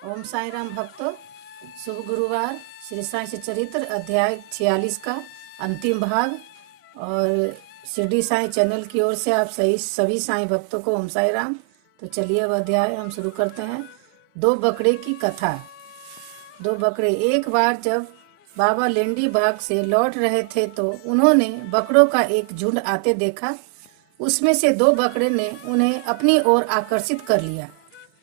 ओम साई राम भक्तों, शुभ गुरुवार। श्री साई चरित्र अध्याय 46 का अंतिम भाग। और शिरडी साई चैनल की ओर से आप सभी साई भक्तों को ओम साई राम। तो चलिए अब अध्याय हम शुरू करते हैं। दो बकरे की कथा। दो बकरे। एक बार जब बाबा लेंडी बाग से लौट रहे थे तो उन्होंने बकरों का एक झुंड आते देखा। उसमें से दो बकरे ने उन्हें अपनी ओर आकर्षित कर लिया।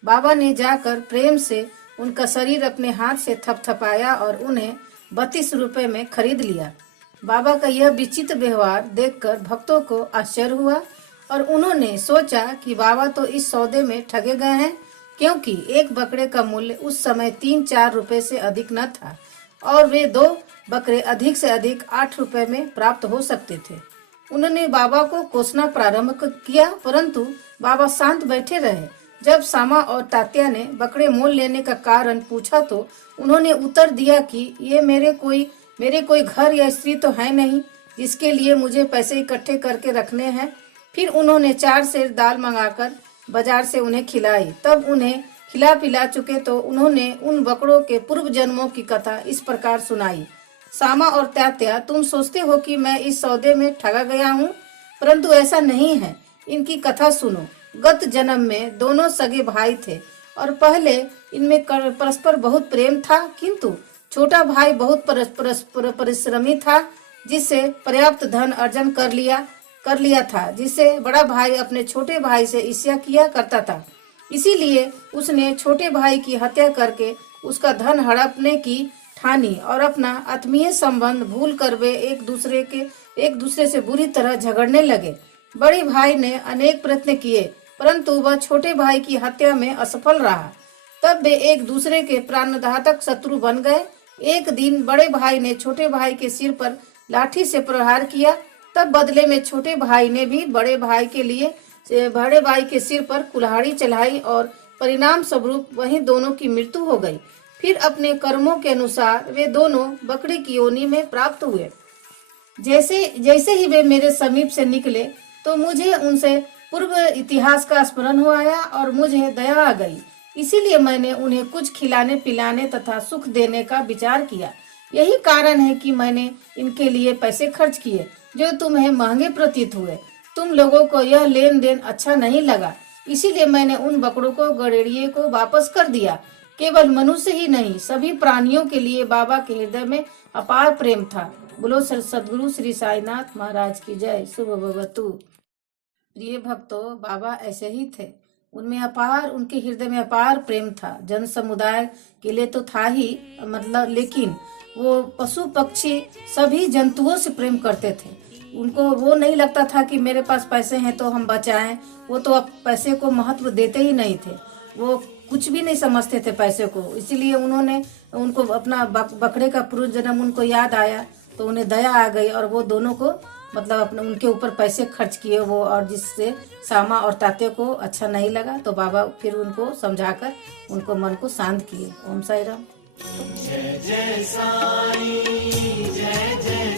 बाबा ने जाकर प्रेम से उनका शरीर अपने हाथ से थपथपाया और उन्हें 32 रुपए में खरीद लिया। बाबा का यह विचित्र व्यवहार देखकर भक्तों को आश्चर्य हुआ और उन्होंने सोचा कि बाबा तो इस सौदे में ठगे गए हैं, क्योंकि एक बकरे का मूल्य उस समय 3-4 रुपए से अधिक न था और वे दो बकरे अधिक से अधिक 8 रुपए में प्राप्त हो सकते थे। उन्होंने बाबा को कोसना प्रारंभ किया, परंतु बाबा शांत बैठे रहे। जब सामा और तात्या ने बकरे मोल लेने का कारण पूछा तो उन्होंने उत्तर दिया कि ये मेरे कोई घर या स्त्री तो है नहीं जिसके लिए मुझे पैसे इकट्ठे करके रखने हैं। फिर उन्होंने 4 सेर दाल मंगाकर बाजार से उन्हें खिलाई। तब उन्हें खिला पिला चुके तो उन्होंने उन बकरों के पूर्व जन्मों की कथा इस प्रकार सुनाई। सामा और तात्या, तुम सोचते हो कि मैं इस सौदे में ठगा गया हूँ, परंतु ऐसा नहीं है। इनकी कथा सुनो। गत जन्म में दोनों सगे भाई थे और पहले इनमें परस्पर बहुत प्रेम था, किंतु छोटा भाई बहुत परिश्रमी था, जिससे पर्याप्त धन अर्जन कर लिया था, जिससे बड़ा भाई अपने छोटे भाई से ईर्ष्या किया करता था। इसीलिए उसने छोटे भाई की हत्या करके उसका धन हड़पने की ठानी और अपना आत्मीय संबंध भूल कर वे एक दूसरे से बुरी तरह झगड़ने लगे। बड़े भाई ने अनेक प्रयत्न किए, परंतु वह छोटे भाई की हत्या में असफल रहा। तब वे एक दूसरे के प्राणघातक शत्रु बन गए। एक दिन बड़े भाई ने छोटे भाई के सिर पर लाठी से प्रहार किया। तब बदले में छोटे भाई ने भी बड़े भाई के सिर पर कुल्हाड़ी चलाई और परिणाम स्वरूप वहीं दोनों की मृत्यु हो गई। फिर अपने कर्मों के अनुसार वे दोनों बकरी की योनि में प्राप्त हुए। जैसे ही वे मेरे समीप से निकले तो मुझे उनसे पूर्व इतिहास का स्मरण हो आया और मुझे दया आ गई। इसीलिए मैंने उन्हें कुछ खिलाने पिलाने तथा सुख देने का विचार किया। यही कारण है कि मैंने इनके लिए पैसे खर्च किए, जो तुम्हें महंगे प्रतीत हुए। तुम लोगों को यह लेन देन अच्छा नहीं लगा, इसीलिए मैंने उन बकरों को गड़ेड़िए को वापस कर दिया। केवल मनुष्य ही नहीं, सभी प्राणियों के लिए बाबा के हृदय में अपार प्रेम था। बोलो सदगुरु श्री साईनाथ महाराज की जय। शुभ भवतु। प्रिय भक्तों, बाबा ऐसे ही थे। उनके हृदय में अपार प्रेम था। जन समुदाय के लिए तो था ही, लेकिन वो पशु पक्षी सभी जंतुओं से प्रेम करते थे। उनको वो नहीं लगता था कि मेरे पास पैसे हैं तो हम बचाएं। वो तो अब पैसे को महत्व देते ही नहीं थे। वो कुछ भी नहीं समझते थे पैसे को। इसीलिए उनको अपना बकरे का पूर्व जन्म उनको याद आया तो उन्हें दया आ गई और वो दोनों को उनके ऊपर पैसे खर्च किए वो, और जिससे सामा और तात्या को अच्छा नहीं लगा तो बाबा फिर उनको समझाकर उनको मन को शांत किए। ओम साई राम। जय जय साई, जय जय